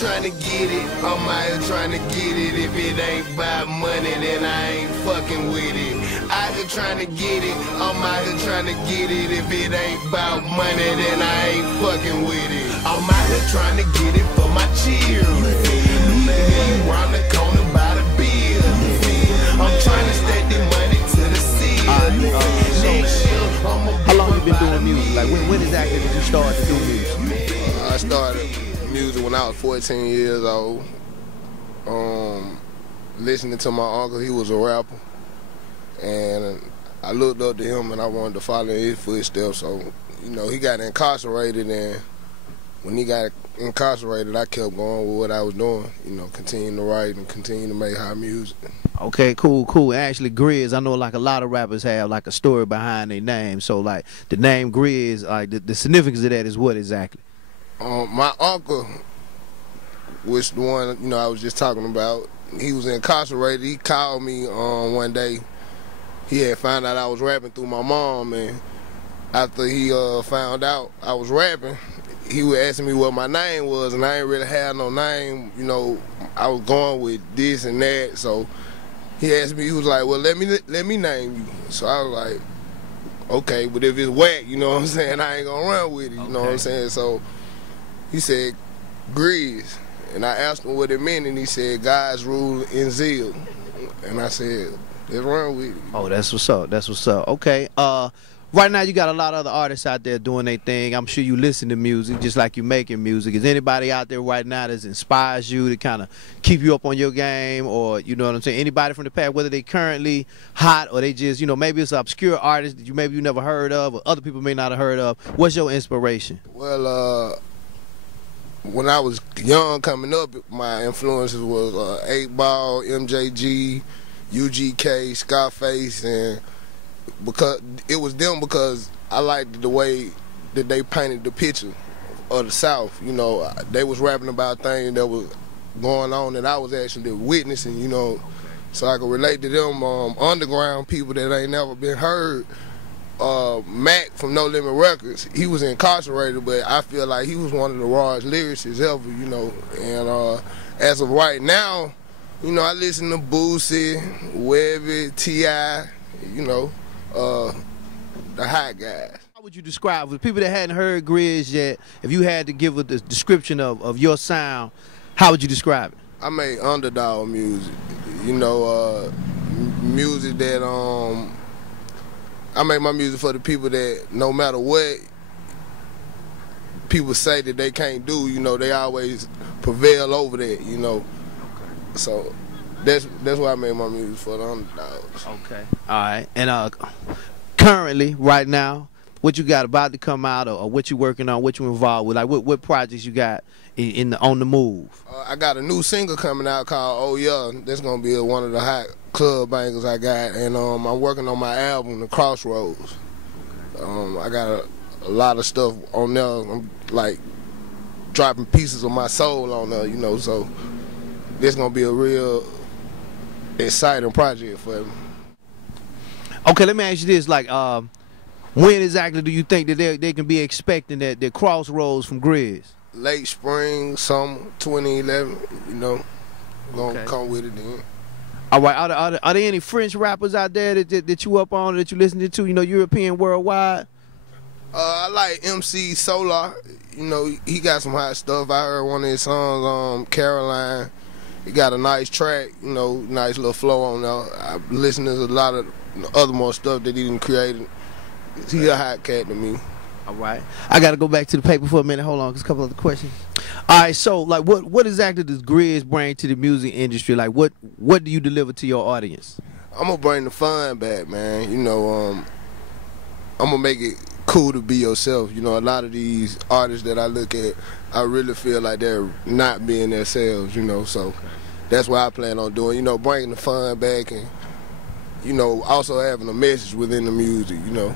trying to get it. I'm out here trying to get it. If it ain't about money, then I ain't fucking with it. Out here trying to get it. I'm out here trying to get it. If it ain't about money, then I ain't fucking with it. I'm out here trying to get it for my children. You round the corner by the bill. I'm trying to stack the money to the ceiling. How long you been doing music? Like when exactly did you start to do music? I started music when I was 14 years old. Listening to my uncle, he was a rapper, and I looked up to him and I wanted to follow in his footsteps. So, you know, he got incarcerated, and when he got incarcerated, I kept going with what I was doing. You know, continuing to write and continuing to make high music. Okay, cool. Actually, GRIZ, I know like a lot of rappers have like a story behind their name. So like the name GRIZ, like the significance of that is what exactly? My uncle, which the one, you know, I was just talking about, he was incarcerated. He called me one day. He had found out I was rapping through my mom, and after he found out I was rapping, he was asking me what my name was, and I ain't really had no name. You know, I was going with this and that, so he asked me, he was like, well, let me name you. So I was like, okay, but if it's whack, you know what I'm saying, I ain't gonna run with it, you know what I'm saying? So he said, GRIZ. And I asked him what it meant, and he said, God's rule in zeal. And I said, let's run with it. Oh, that's what's up. That's what's up. Okay. Right now you got a lot of other artists out there doing their thing. I'm sure you listen to music just like you making music. Is anybody out there right now that inspires you to kind of keep you up on your game, or you know what I'm saying? Anybody from the past, whether they currently hot or they just, you know, maybe it's an obscure artist that you never heard of, or other people may not have heard of. What's your inspiration? Well, when I was young coming up, my influences was 8 Ball, MJG, UGK, Scarface, and because it was them, because I liked the way that they painted the picture of the South. You know, they was rapping about things that was going on that I was actually witnessing, you know, so I could relate to them underground people that ain't never been heard. Mac from No Limit Records, he was incarcerated, but I feel like he was one of the rawest lyricists ever, you know. And as of right now, you know, I listen to Boosie, Webby, T.I., you know, the hot guys. How would you describe, for people that hadn't heard GRIZ yet, if you had to give a description of your sound, how would you describe it? I make underdog music, you know, music that I make my music for the people that no matter what people say that they can't do, you know, they always prevail over that, you know. So that's why I make my music, for the underdogs. Okay. All right. And currently, right now, what you got about to come out, or what you working on, what you involved with? Like what projects you got on the move? I got a new single coming out called Oh Yeah. That's gonna be one of the hot club bangers I got, and I'm working on my album, The Crossroads. I got a lot of stuff on there. I'm like dropping pieces of my soul on there, you know. So this gonna be a real exciting project for me. Okay, let me ask you this: like, when exactly do you think that they can be expecting that Crossroads from GRIZ? Late spring, summer 2011. You know, gonna come with it then. All right. Are there any French rappers out there that you up on, that you listening to? You know, European, worldwide. I like MC Solar. You know, he got some hot stuff. I heard one of his songs, Caroline. He got a nice track. You know, nice little flow on there. I listen to a lot of other more stuff that he done created. He a hot cat to me. All right. I got to go back to the paper for a minute. Hold on, 'cause a couple other questions. All right, so like what exactly does GRIZ bring to the music industry? Like what do you deliver to your audience? I'm going to bring the fun back, man. You know, I'm going to make it cool to be yourself. You know, a lot of these artists that I look at, I really feel like they're not being themselves, you know, so that's what I plan on doing, you know, bringing the fun back, and, you know, also having a message within the music, you know.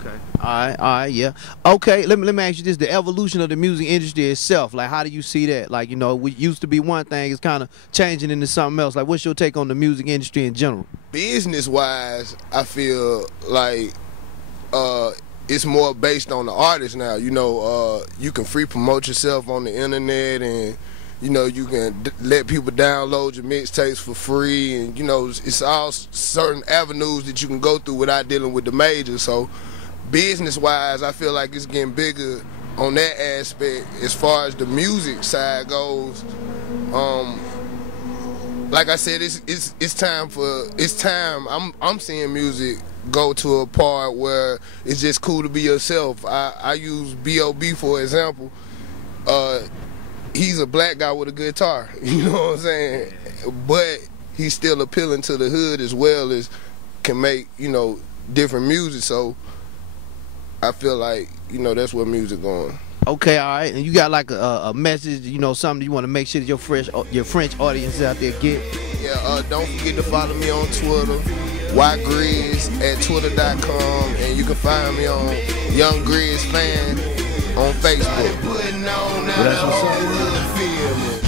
Okay. All right, yeah. Okay, let me ask you this: the evolution of the music industry itself. Like, how do you see that? Like, you know, we used to be one thing, it's kind of changing into something else. Like, what's your take on the music industry in general? Business-wise, I feel like it's more based on the artist now. You know, you can free promote yourself on the internet, and You know, you can let people download your mixtapes for free, and you know, it's all certain avenues that you can go through without dealing with the majors. So business-wise, I feel like it's getting bigger on that aspect. As far as the music side goes, like I said, it's time. I'm seeing music go to a part where it's just cool to be yourself. I use B.O.B. for example. He's a black guy with a guitar, you know what I'm saying? But he's still appealing to the hood as well as can make, you know, different music. So I feel like, you know, that's where music going. Okay, all right. And you got like a message, you know, something you want to make sure that your French audience out there get? Yeah, don't forget to follow me on Twitter, GRIZ at twitter.com, and you can find me on Young GRIZ Fan on Facebook. Well, that's what's up.